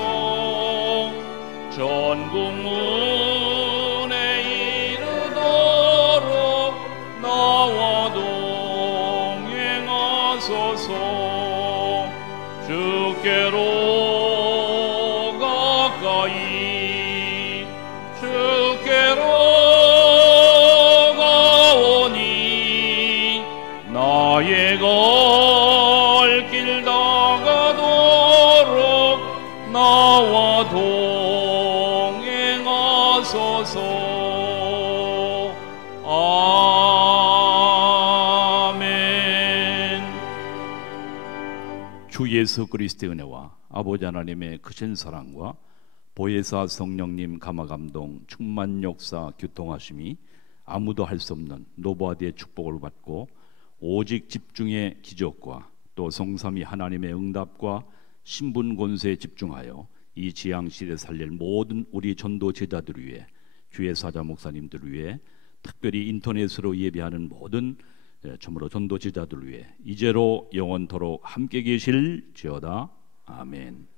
전국문에 이르도록 나와 동행하소서. 주께로 가까이 주께로 가오니 나의 갈 길 다가도록 나와 동행하소서. 아멘. 주 예수 그리스도의 은혜와 아버지 하나님의 크신 사랑과 보혜사 성령님 감화감동 충만 역사 교통하심이 아무도 할 수 없는 노바디의 축복을 받고 오직 집중의 기적과 또 성삼위 하나님의 응답과 신분 권세에 집중하여 이 지향시대 살릴 모든 우리 전도 제자들 위해 주의 사자 목사님들 위해 특별히 인터넷으로 예배하는 모든 참으로 전도 제자들 위해 이제로 영원토록 함께 계실지어다. 아멘.